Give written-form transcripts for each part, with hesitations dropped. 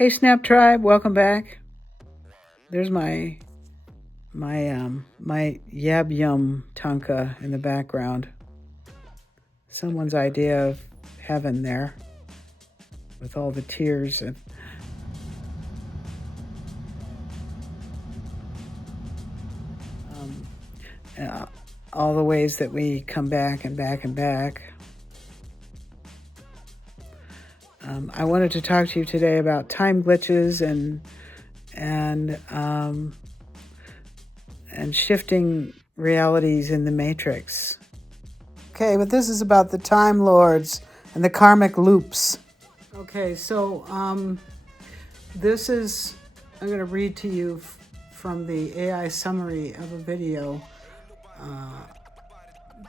Hey Snap Tribe, welcome back. There's my Yab Yum Tanka in the background. Someone's idea of heaven there with all the tears and all the ways that we come back and back and back. I wanted to talk to you today about time glitches and shifting realities in the Matrix. Okay, but this is about the Time Lords and the karmic loops. Okay, so I'm going to read to you from the AI summary of a video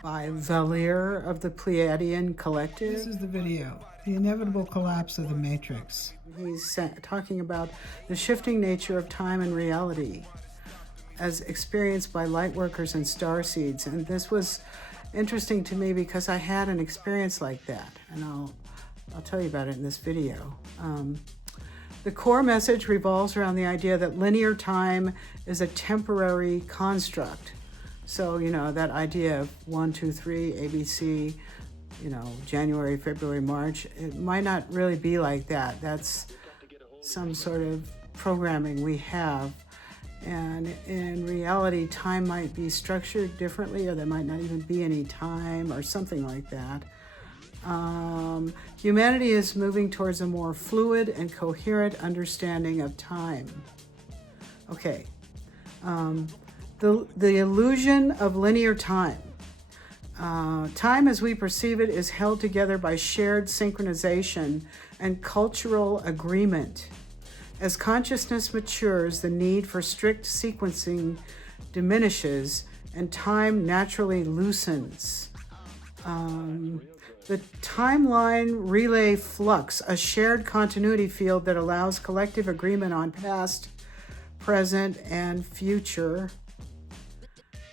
by Valier of the Pleiadian Collective. This is the video, The Inevitable Collapse of the Matrix. He's talking about the shifting nature of time and reality as experienced by light workers and starseeds. And this was interesting to me because I had an experience like that, and I'll tell you about it in this video. The core message revolves around the idea that linear time is a temporary construct. So, that idea of 1, 2, 3, ABC, January, February, March, it might not really be like that. That's some sort of programming we have. And in reality, time might be structured differently, or there might not even be any time or something like that. Humanity is moving towards a more fluid and coherent understanding of time. Okay. The illusion of linear time. Time as we perceive it is held together by shared synchronization and cultural agreement. As consciousness matures, the need for strict sequencing diminishes and time naturally loosens. The timeline relay flux, a shared continuity field that allows collective agreement on past, present, and future,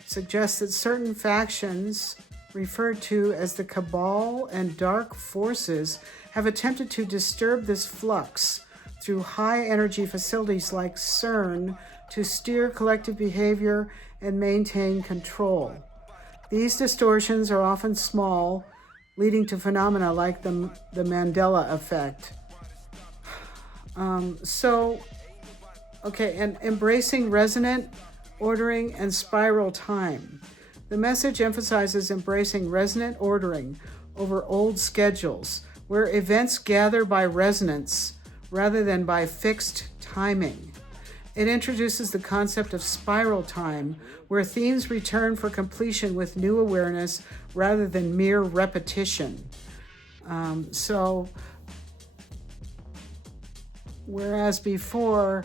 suggests that certain factions, referred to as the Cabal and Dark Forces, have attempted to disturb this flux through high-energy facilities like CERN to steer collective behavior and maintain control. These distortions are often small, leading to phenomena like the Mandela effect. And embracing resonant ordering and spiral time. The message emphasizes embracing resonant ordering over old schedules, where events gather by resonance rather than by fixed timing. It introduces the concept of spiral time, where themes return for completion with new awareness rather than mere repetition. Whereas before,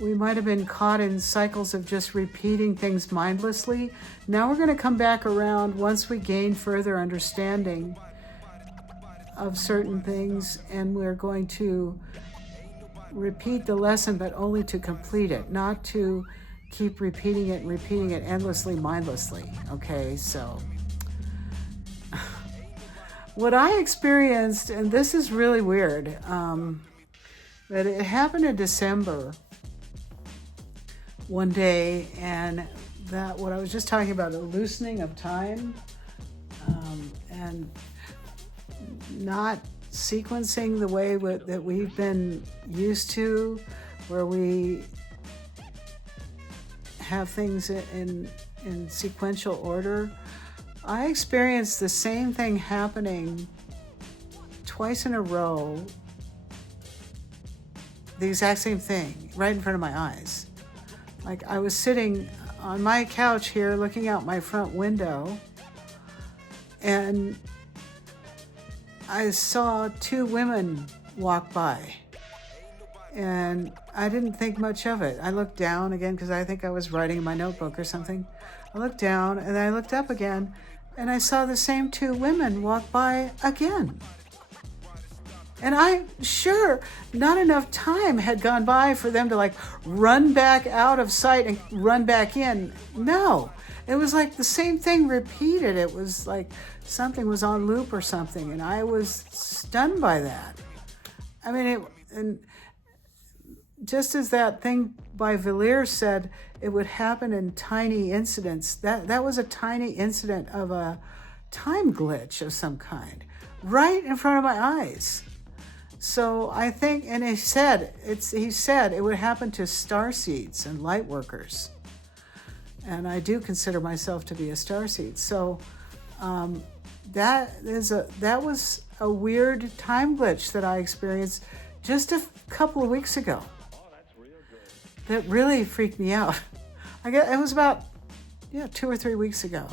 we might have been caught in cycles of just repeating things mindlessly. Now we're going to come back around once we gain further understanding of certain things, and we're going to repeat the lesson, but only to complete it, not to keep repeating it endlessly, mindlessly. Okay, so what I experienced, and this is really weird, that it happened in December one day, and that what I was just talking about, a loosening of time, and not sequencing the way that we've been used to, where we have things in sequential order. I experienced the same thing happening twice in a row, the exact same thing, right in front of my eyes. Like I was sitting on my couch here looking out my front window, and I saw two women walk by, and I didn't think much of it. I looked down again because I think I was writing in my notebook or something. I looked down and I looked up again, and I saw the same two women walk by again. And I'm sure not enough time had gone by for them to run back out of sight and run back in. No, it was like the same thing repeated. It was like something was on loop or something, and I was stunned by that. I mean, and just as that thing by Valier said, it would happen in tiny incidents. That was a tiny incident of a time glitch of some kind, right in front of my eyes. So I think, and he said it would happen to starseeds and light workers. And I do consider myself to be a starseed. So that was a weird time glitch that I experienced just a couple of weeks ago. That really freaked me out. It was about 2 or 3 weeks ago,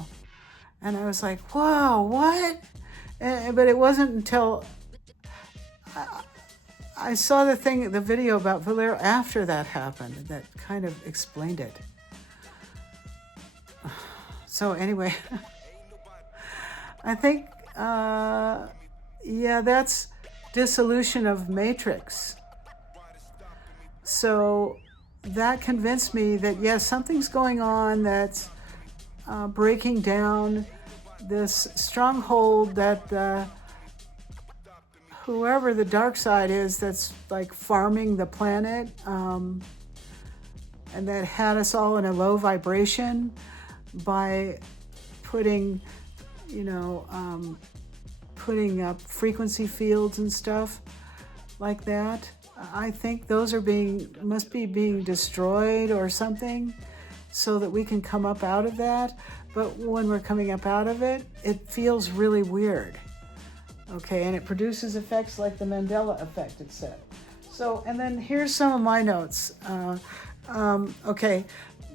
and I was like, "Whoa, what?" But it wasn't until I saw the video about Valier after that happened that kind of explained it. So anyway, I think that's dissolution of matrix. So that convinced me that yes, something's going on that's breaking down this stronghold that whoever the dark side is that's like farming the planet, and that had us all in a low vibration by putting up frequency fields and stuff like that. I think those must be being destroyed or something so that we can come up out of that. But when we're coming up out of it, it feels really weird. Okay, and it produces effects like the Mandela effect, it said. So, and then here's some of my notes. Okay,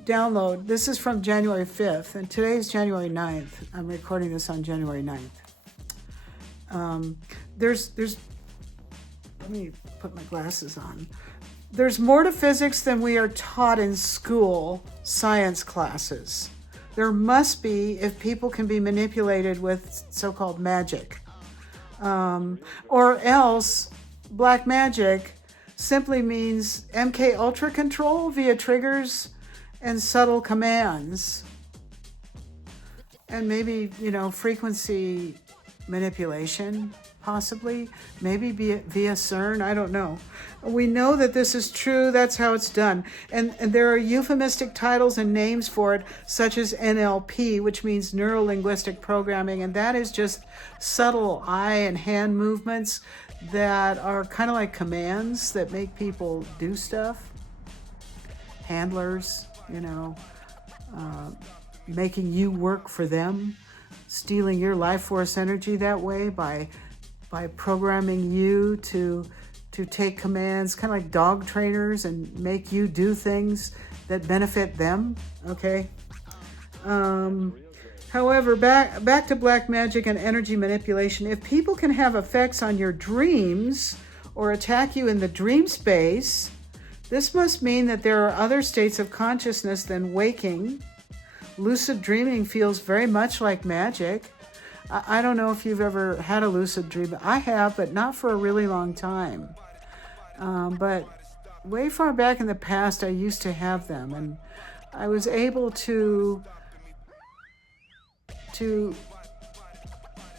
download. This is from January 5th, and today is January 9th. I'm recording this on January 9th. Let me put my glasses on. There's more to physics than we are taught in school science classes. There must be if people can be manipulated with so-called magic. Or else black magic simply means MK Ultra control via triggers and subtle commands. And maybe, frequency manipulation, possibly, maybe via CERN, I don't know. We know that this is true, that's how it's done. And there are euphemistic titles and names for it, such as NLP, which means neuro-linguistic programming, and that is just subtle eye and hand movements that are kind of like commands that make people do stuff. Handlers, making you work for them, stealing your life force energy that way by programming you to take commands, kind of like dog trainers, and make you do things that benefit them. Okay. However, back to black magic and energy manipulation. If people can have effects on your dreams or attack you in the dream space, this must mean that there are other states of consciousness than waking. Lucid dreaming feels very much like magic. I don't know if you've ever had a lucid dream. I have, but not for a really long time. But way far back in the past, I used to have them, and I was able to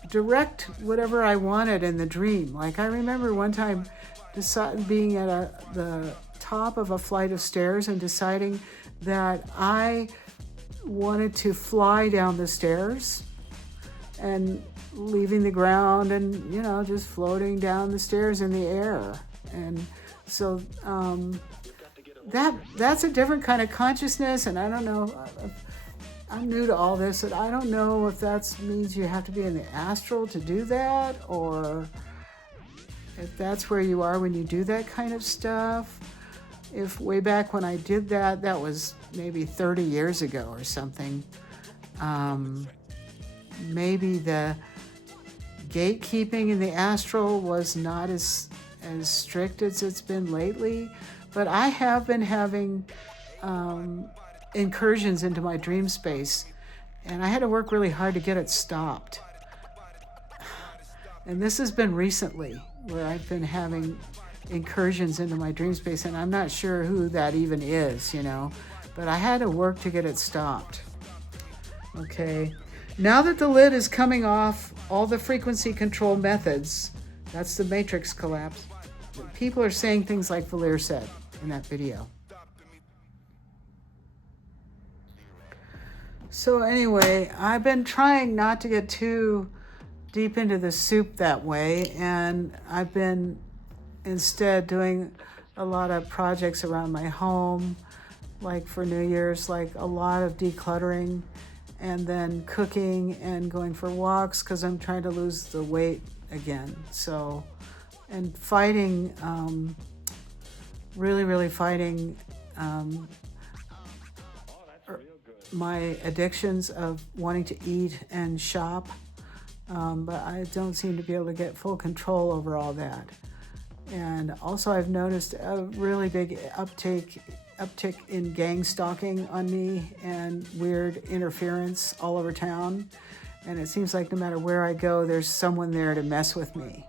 direct whatever I wanted in the dream. Like I remember one time being at the top of a flight of stairs and deciding that I wanted to fly down the stairs and leaving the ground and, just floating down the stairs in the air. And so that's a different kind of consciousness, and I don't know, I'm new to all this, and I don't know if that means you have to be in the astral to do that, or if that's where you are when you do that kind of stuff. If way back when I did that was maybe 30 years ago or something. Maybe the gatekeeping in the astral was not as strict as it's been lately, but I have been having incursions into my dream space, and I had to work really hard to get it stopped. And this has been recently where I've been having incursions into my dream space, and I'm not sure who that even is, but I had to work to get it stopped. Okay. Now that the lid is coming off all the frequency control methods, that's the matrix collapse, people are saying things like Valir said in that video. So anyway, I've been trying not to get too deep into the soup that way, and I've been instead doing a lot of projects around my home, like for New Year's, like a lot of decluttering, and then cooking and going for walks because I'm trying to lose the weight again. So, and fighting, really fighting my addictions of wanting to eat and shop. But I don't seem to be able to get full control over all that. And also I've noticed a really big uptick in gang stalking on me and weird interference all over town. And it seems like no matter where I go, there's someone there to mess with me.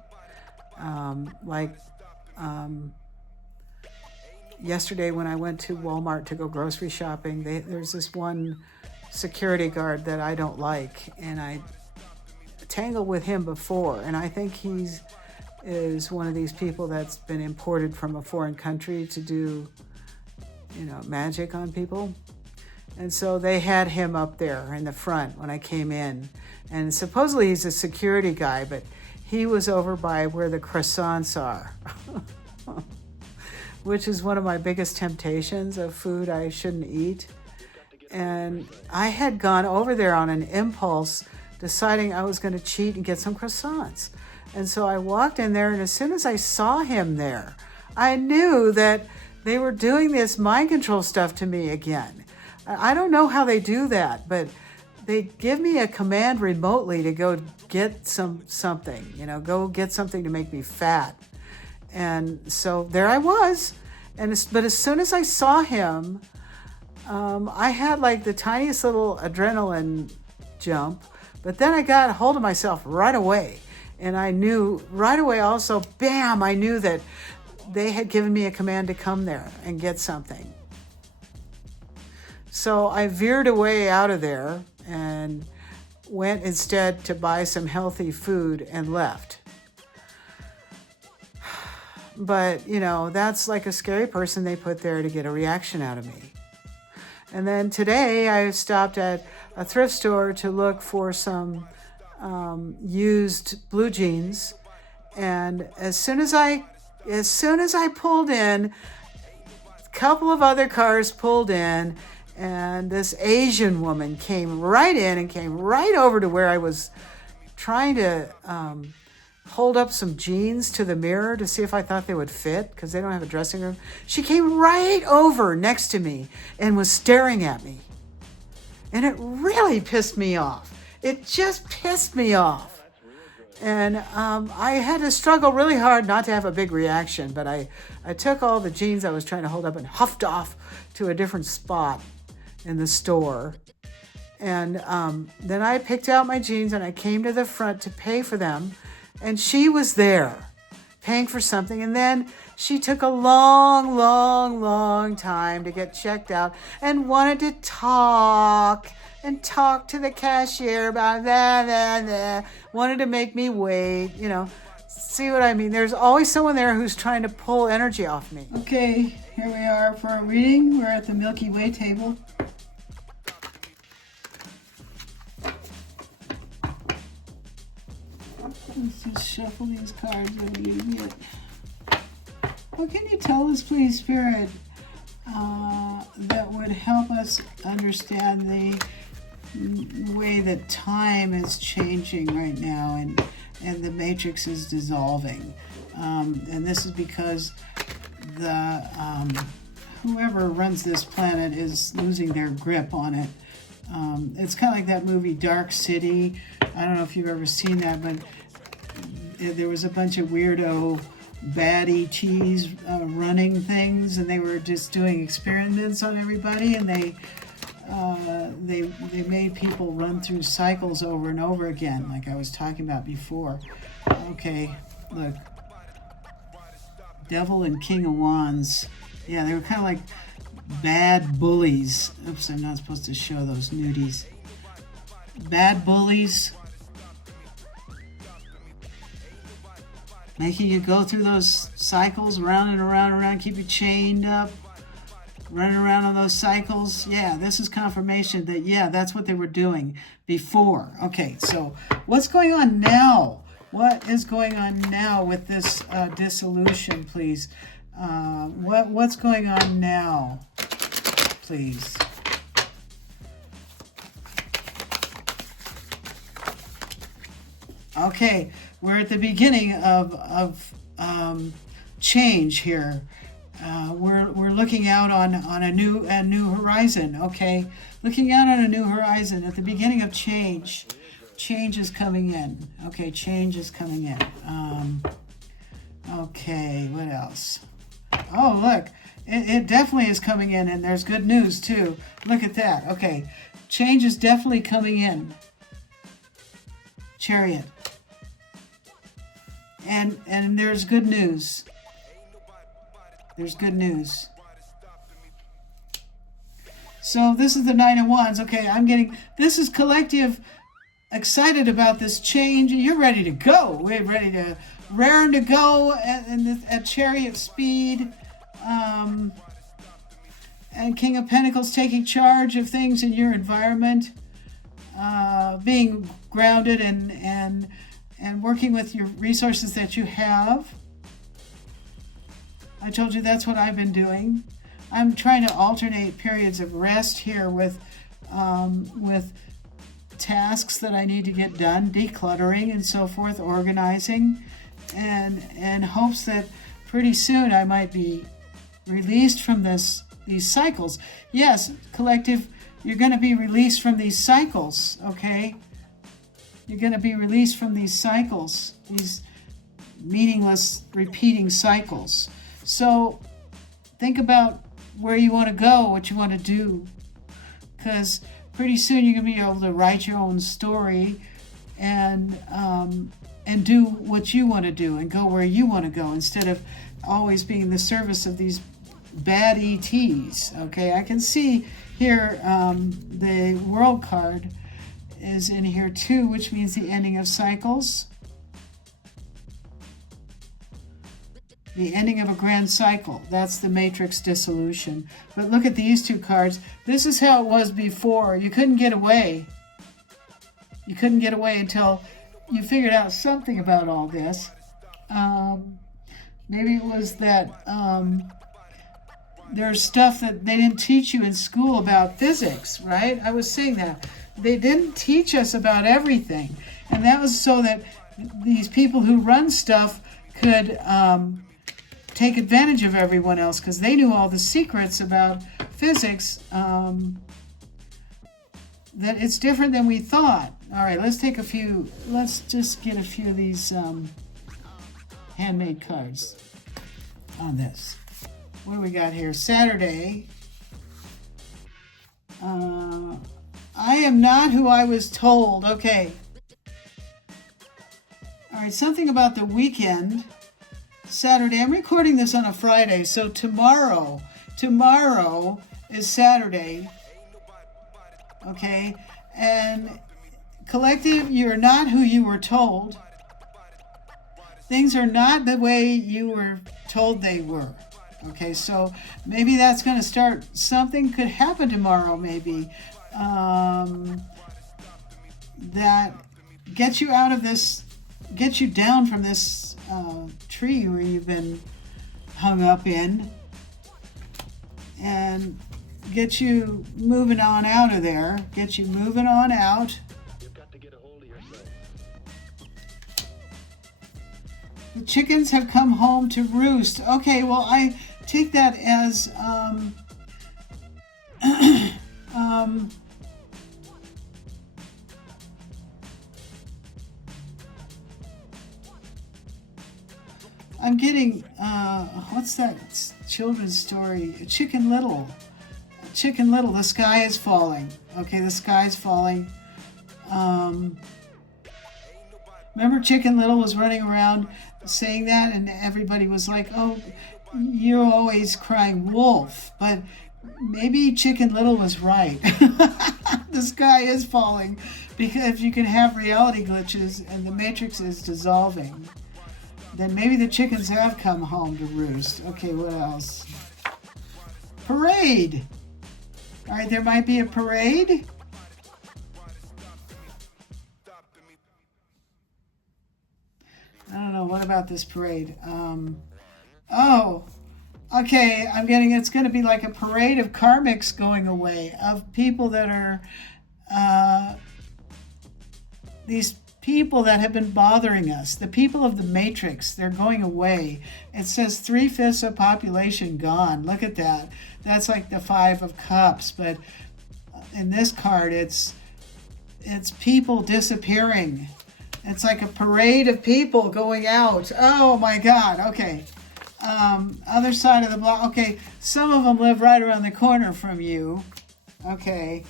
Yesterday when I went to Walmart to go grocery shopping, there's this one security guard that I don't like, and I tangled with him before, and I think is one of these people that's been imported from a foreign country to do, magic on people. And so they had him up there in the front when I came in, and supposedly he's a security guy, but he was over by where the croissants are. Which is one of my biggest temptations of food I shouldn't eat. And I had gone over there on an impulse, deciding I was going to cheat and get some croissants. And so I walked in there, and as soon as I saw him there, I knew that they were doing this mind control stuff to me again. I don't know how they do that, but they give me a command remotely to go get something, go get something to make me fat. And so there I was. But as soon as I saw him, I had like the tiniest little adrenaline jump. But then I got a hold of myself right away. And I knew right away also, bam, I knew that they had given me a command to come there and get something. So I veered away out of there and went instead to buy some healthy food and left. But, that's like a scary person they put there to get a reaction out of me. And then today I stopped at a thrift store to look for some used blue jeans. And as soon as I pulled in, a couple of other cars pulled in, and this Asian woman came right in and came right over to where I was trying to hold up some jeans to the mirror to see if I thought they would fit because they don't have a dressing room. She came right over next to me and was staring at me. And it really pissed me off. It just pissed me off. And I had to struggle really hard not to have a big reaction, but I took all the jeans I was trying to hold up and huffed off to a different spot in the store. And then I picked out my jeans and I came to the front to pay for them. And she was there paying for something. And then she took a long time to get checked out and wanted to talk to the cashier about that. Wanted to make me wait, See what I mean? There's always someone there who's trying to pull energy off me. Okay, here we are for our reading. We're at the Milky Way table. Let's just shuffle these cards that we get. What can you tell us, please, Spirit, that would help us understand the way that time is changing right now and the matrix is dissolving? And this is because whoever runs this planet is losing their grip on it. It's kind of like that movie Dark City. I don't know if you've ever seen that, but there was a bunch of weirdo baddie cheese running things, and they were just doing experiments on everybody, and they made people run through cycles over and over again, like I was talking about before. Okay, look. Devil and King of Wands. Yeah, they were kind of like bad bullies. Oops, I'm not supposed to show those nudies. Bad bullies. making you go through those cycles, round and around and around, keep you chained up, running around on those cycles. Yeah, this is confirmation that, yeah, that's what they were doing before. Okay, so what's going on now? What is going on now with this dissolution, please? What's going on now, please? Okay, we're at the beginning of change here. We're looking out on a new horizon. Okay, looking out on a new horizon at the beginning of change. Change is coming in. Okay, change is coming in. Okay, what else? Oh, look, it definitely is coming in, and there's good news too. Look at that. Okay, change is definitely coming in. Chariot. And there's good news. There's good news. So this is the Nine of Wands. Okay, this is collective excited about this change. You're ready to go. We're ready to, raring to go at chariot speed. And King of Pentacles taking charge of things in your environment. Being grounded and working with your resources that you have. I told you that's what I've been doing. I'm trying to alternate periods of rest here with tasks that I need to get done, decluttering and so forth, organizing, and hopes that pretty soon I might be released from these cycles. Yes, collective, you're going to be released from these cycles, okay? You're going to be released from these cycles, these meaningless repeating cycles. So think about where you want to go, what you want to do, because pretty soon you're going to be able to write your own story and do what you want to do and go where you want to go instead of always being in the service of these bad ETs. Okay, I can see here the World card is in here too, which means the ending of cycles. The ending of a grand cycle. That's the matrix dissolution. But look at these two cards. This is how it was before. You couldn't get away. You couldn't get away until you figured out something about all this. Maybe it was that there's stuff that they didn't teach you in school about physics, right? I was saying that. They didn't teach us about everything. And that was so that these people who run stuff could take advantage of everyone else because they knew all the secrets about physics, that it's different than we thought. All right, let's just get a few of these handmade cards on this. What do we got here? Saturday. I am not who I was told. Okay. All right, something about the weekend. Saturday. I'm recording this on a Friday, so tomorrow is Saturday. Okay? And collective, you are not who you were told. Things are not the way you were told they were. Okay, so maybe that's going to start, something could happen tomorrow maybe that gets you out of this, gets you down from this tree where you've been hung up in and get you moving on out of there, get you moving on out. You've got to get a hold of yourself. The chickens have come home to roost. Okay, well, I take that as I'm getting, what's that children's story? Chicken Little, the sky is falling. Okay, the sky's falling. Remember Chicken Little was running around saying that and everybody was like, oh, you're always crying wolf. But maybe Chicken Little was right. The sky is falling because you can have reality glitches and the matrix is dissolving. Then maybe the chickens have come home to roost. Okay, what else? Parade. All right, there might be a parade. I don't know. What about this parade? Oh, okay. I'm getting it's going to be like a parade of karmics going away, of people that are these people that have been bothering us, the people of the Matrix. They're going away. It says 3/5 of population gone. Look at that. That's like the 5 of Cups, but in this card, it's people disappearing. It's like a parade of people going out. Oh my God. Okay. Other side of the block. Okay. Some of them live right around the corner from you. Okay.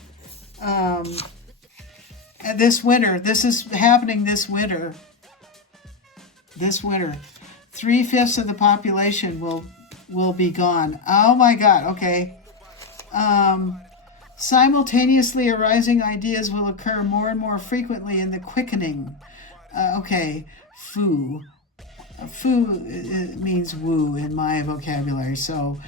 And this winter, this is happening this winter. This winter. 3/5 of the population will be gone. Oh my God. Okay. Simultaneously arising ideas will occur more and more frequently in the quickening. Okay, foo. Foo means woo in my vocabulary. So,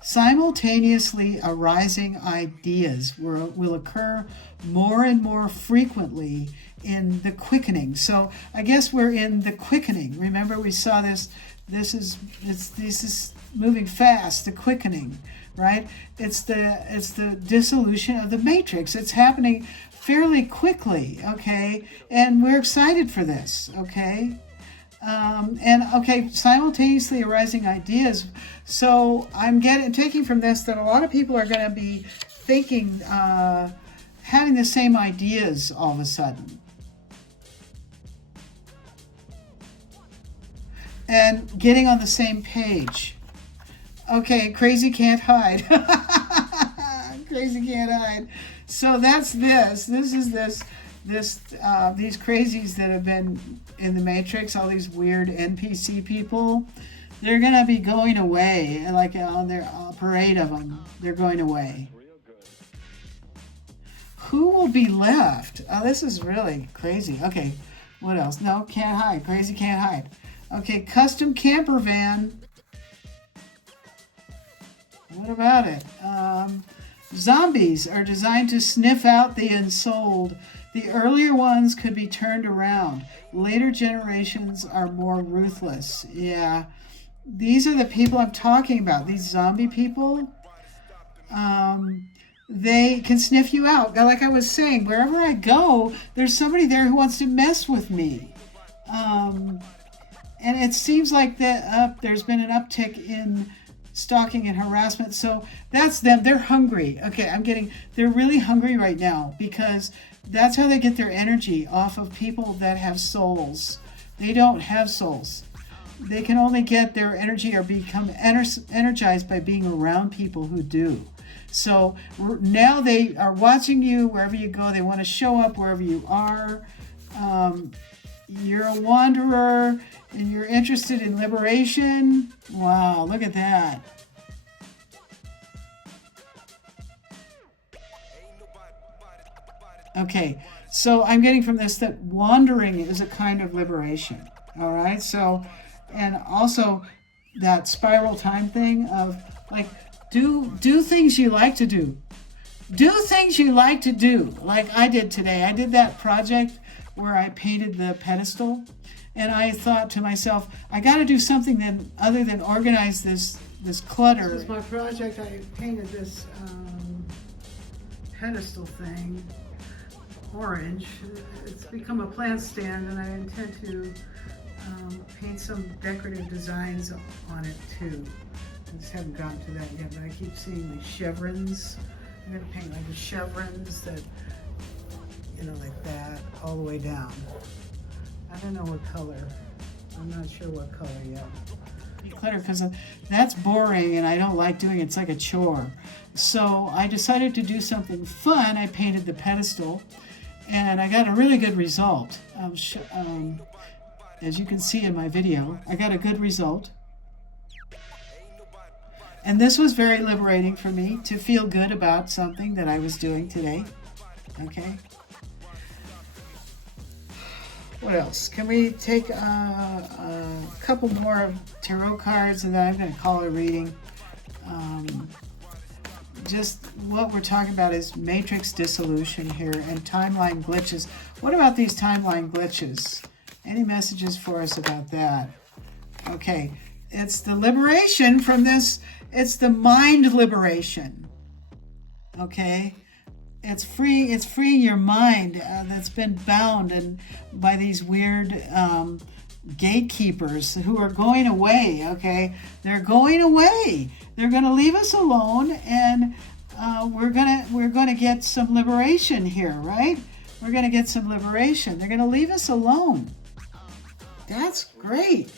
simultaneously arising ideas will occur more and more frequently in the quickening. So I guess we're in the quickening. Remember, we saw this. This is moving fast. The quickening, right? It's the dissolution of the matrix. It's happening fairly quickly, okay? And we're excited for this, okay? Simultaneously arising ideas. So I'm taking from this that a lot of people are going to be thinking, having the same ideas all of a sudden. And getting on the same page. Okay, crazy can't hide. Crazy can't hide. So that's this. This is these crazies that have been in the Matrix, all these weird NPC people. They're going to be going away, like on their parade of them. They're going away. Who will be left? Oh, this is really crazy. Okay, what else? No, can't hide. Crazy can't hide. Okay, custom camper van. What about it? Zombies are designed to sniff out the unsold. The earlier ones could be turned around. Later generations are more ruthless. Yeah. These are the people I'm talking about. These zombie people. They can sniff you out. Like I was saying, wherever I go, there's somebody there who wants to mess with me. And it seems like that there's been an uptick in stalking and harassment. So that's them. They're hungry. Okay, they're really hungry right now because that's how they get their energy, off of people that have souls. They don't have souls. They can only get their energy or become energized by being around people who do. So now they are watching you wherever you go. They want to show up wherever you are. You're a wanderer and you're interested in liberation. Wow, look at that. Okay, so I'm getting from this that wandering is a kind of liberation. All right, so, and also that spiral time thing of like, do things you like to do. Do things you like to do, like I did today. I did that project where I painted the pedestal, and I thought to myself, I got to do something then other than organize this clutter. This is my project. I painted this pedestal thing orange. It's become a plant stand, and I intend to paint some decorative designs on it too. I just haven't gotten to that yet, but I keep seeing the chevrons. I'm going to paint like the chevrons that, like that, all the way down. I don't know what color. I'm not sure what color yet. Clutter, because that's boring and I don't like doing it. It's like a chore. So I decided to do something fun. I painted the pedestal, and I got a really good result. As you can see in my video, I got a good result. And this was very liberating for me to feel good about something that I was doing today. Okay. What else? Can we take a couple more tarot cards, and then I'm going to call it a reading. Just what we're talking about is matrix dissolution here and timeline glitches. What about these timeline glitches? Any messages for us about that? Okay, it's the liberation from this. It's the mind liberation. Okay, it's freeing your mind that's been bound and by these weird gatekeepers who are going away. Okay, they're going away. They're going to leave us alone, and we're gonna get some liberation here, right? We're gonna get some liberation. They're gonna leave us alone. That's great.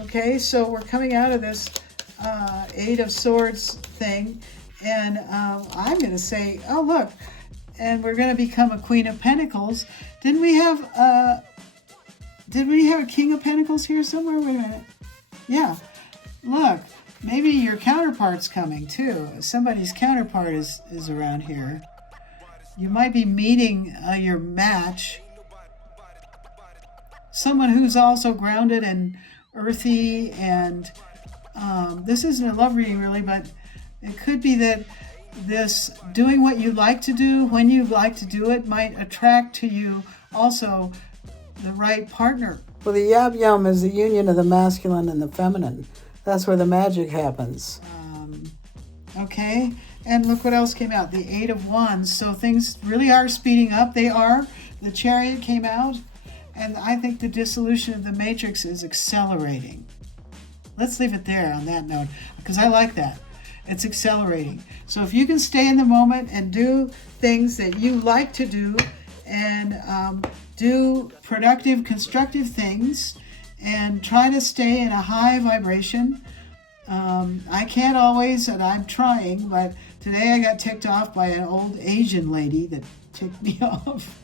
Okay, so we're coming out of this Eight of Swords thing, and I'm gonna say, oh look, and we're gonna become a Queen of Pentacles. Did we have a King of Pentacles here somewhere? Wait a minute. Yeah, look. Maybe your counterpart's coming too. Somebody's counterpart is around here. You might be meeting your match. Someone who's also grounded and earthy, and this isn't a love reading really, but it could be that this doing what you like to do when you like to do it might attract to you also the right partner. Well, the Yab Yum is the union of the masculine and the feminine. That's where the magic happens. Okay, and look what else came out. The Eight of Wands. So things really are speeding up. They are. The Chariot came out. And I think the dissolution of the matrix is accelerating. Let's leave it there on that note, because I like that. It's accelerating. So if you can stay in the moment and do things that you like to do, and do productive, constructive things, and try to stay in a high vibration. I can't always, and I'm trying, but today I got ticked off by an old Asian lady that ticked me off.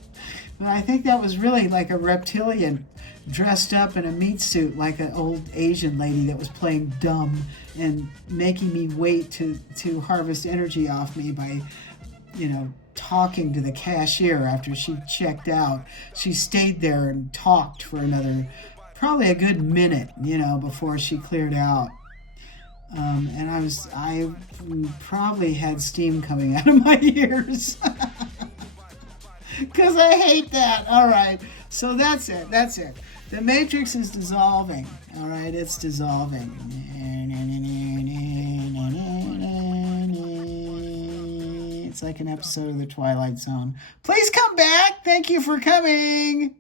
But I think that was really like a reptilian dressed up in a meat suit, like an old Asian lady that was playing dumb and making me wait to harvest energy off me by, talking to the cashier after she checked out. She stayed there and talked for another, probably a good minute, before she cleared out. And I probably had steam coming out of my ears. Because I hate that. All right. So that's it. The matrix is dissolving. All right. It's dissolving. It's like an episode of The Twilight Zone. Please come back. Thank you for coming.